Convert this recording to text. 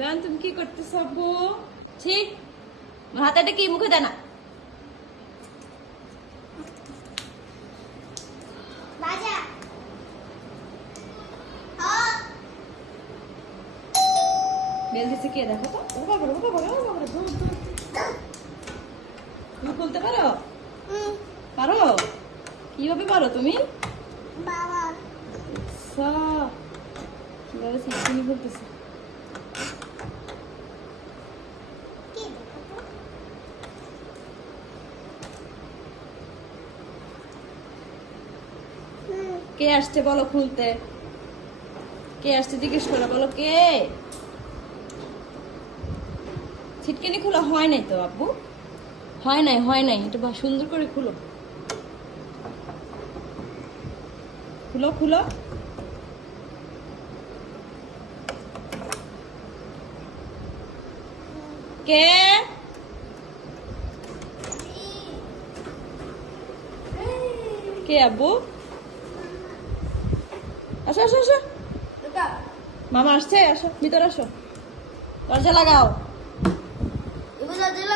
Ben তুমি কি করতেছ আব্বু? ঠিক হাতেটা কি মুখে দেয় না। বেল দিছে কে দেখো তো। ও বাবা ও বাবা ও বাবা দৌড় দৌড়। তুমি খুলতে পারো? পারো? কিভাবে পারো তুমি? আচ্ছা কিভাবে সিস্টেমই খুলতেছে। কে আসছে বলো খুলতে? কে আসছে জিজ্ঞেস করো, বলো কে? ছিটকিনি খোলা হয় নাই তো আব্বু, হয় নাই এটা সুন্দর করে খুলো, খুলো খুলো। কে? কে আব্বু? আসো আসো আসো, মামা আসছে, আসো ভিতরে আসো, দরজা লাগাও।